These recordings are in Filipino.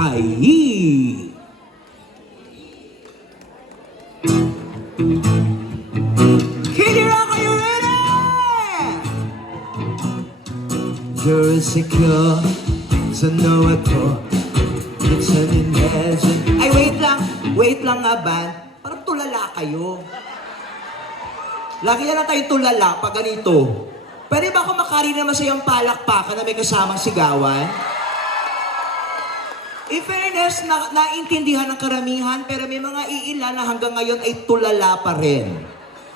Ay! Kidira, kayo ready? You're insecure, so know it ko. It's an imagine. Ay, wait lang nga, Ban. Parang tulala kayo. Lagi na lang tayong tulala pag ganito. Pwede ba ako makari naman sa iyong palakpakan na may kasamang sigawan? In fairness, naintindihan ng karamihan, pero may mga iilan na hanggang ngayon ay tulala pa rin.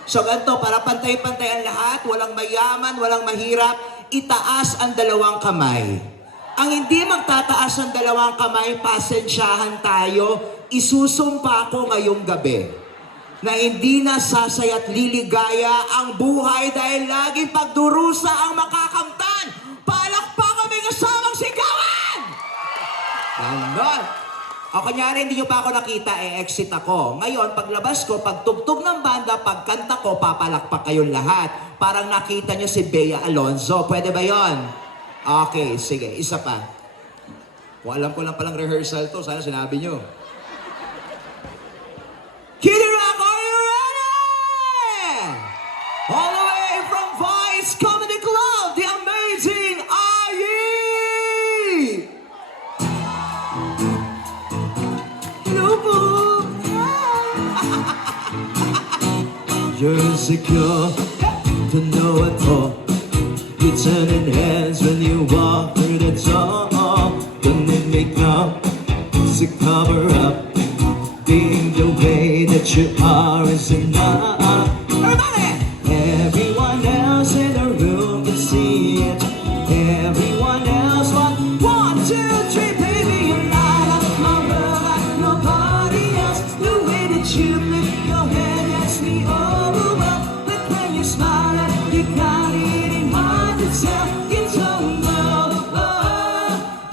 So ganito, para pantay-pantay ang lahat, walang mayaman, walang mahirap, itaas ang dalawang kamay. Ang hindi magtataas ng dalawang kamay, pasensyahan tayo, isusumpa ko ngayong gabi na hindi na sasayat liligaya ang buhay dahil laging pagdurusa ang makakamtan. Palakpakan may kasamang sigawan! Ganon. O kanyari, hindi nyo pa ako nakita, exit ako. Ngayon, paglabas ko, pagtugtog ng banda, pagkanta ko, papalakpak kayong lahat. Parang nakita nyo si Bea Alonzo. Pwede ba yon? Okay, sige. Isa pa. Kung alam ko lang palang rehearsal to, sana sinabi nyo. Kid Rock, are you ready? All the way from Vice Comedy Club, the amazing IE! Hello po! You're insecure to know it all. You're turning heads when you walk through the door. Don't need makeup to cover up. Being the way that you are is enough. Everybody! Everyone else in the room can see it. Everyone else wants 1, 2, 3, baby, you light up my world like nobody else. The way that you lift your head gets me overwhelmed. But when you smile at you got it in mind to tell. You don't know,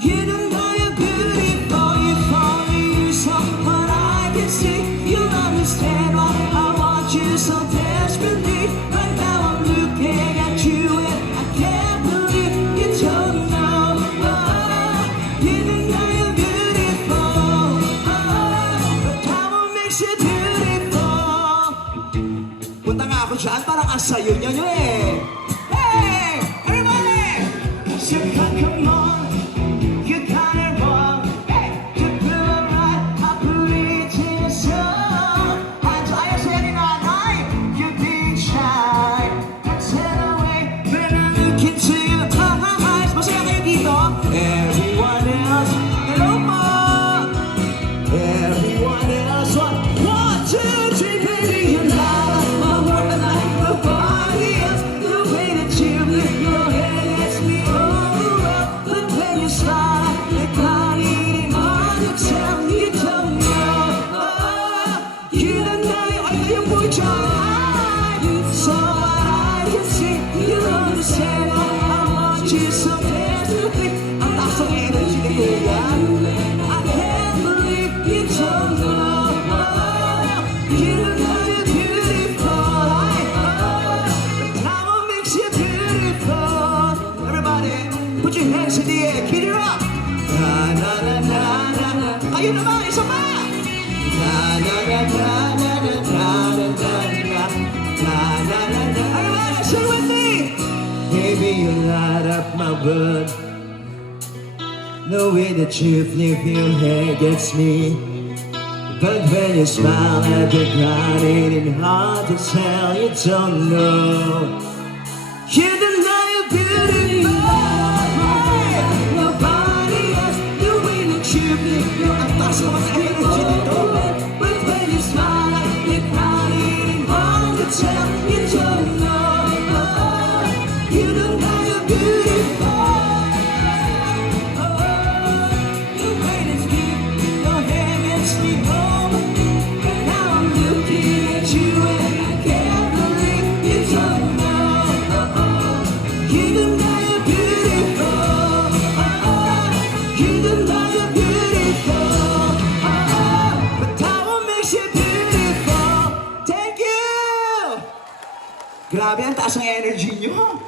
you don't know you're beautiful. If only you saw what I can see, you'll understand why I want you so desperately. Right now I'm looking at you and I can't believe you don't know. You don't know you're beautiful. But how makes you beautiful? Punta nga ako dyan, parang asayo niya nyo eh. Hey! Everybody! So come on, you got it wrong. Hey! You blew it right, I put it in a song. Hands high as any night, you're being shy. That's it away, when I look into your eyes. Masaya kayo dito? Everyone else, hello po! Everyone else, 1, 2, 3, baby, you light up my world like nobody else. The way that you lift your head gets me overwhelmed. But when you smile, it's not even hard to tell. You don't know, you don't know, I know you're boy trying. So I can see, you understand why I want you so desperately. Ang taas ng energy ni Kuya. I can't believe you don't know. You don't know you're beautiful. But time makes you beautiful. Everybody, put your hands in the air. Kid it up. Na na na na na na. Kayo naman, isa pa. Na na na na na na na na na na. Na na na na. Everybody, sing with me. Baby, you light up my world. The way that you flip your hair gets me. But when you smile at the crowd, it ain't hard to tell. You don't know. You don't know you're beautiful. Nobody else. The way that you flip your hair. Ang taas naman sa energy nito. But when you smile at the crowd, it ain't hard to tell. You don't know. You don't know you're beautiful. The way that you flip your hair gets me home. And now I'm looking at you and I can't believe you don't know. You don't know you're beautiful. You don't know you're beautiful. But how makes you beautiful? Thank you! Grabe, ang taas ng energy nyo.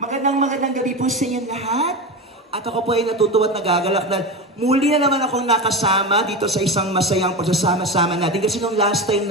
Magandang gabi po sa inyo lahat. At ako po ay natutuwa at nagagalak dahil muli na naman akong nakasama dito sa isang masayang pagsasama-sama natin. Kasi nung last time na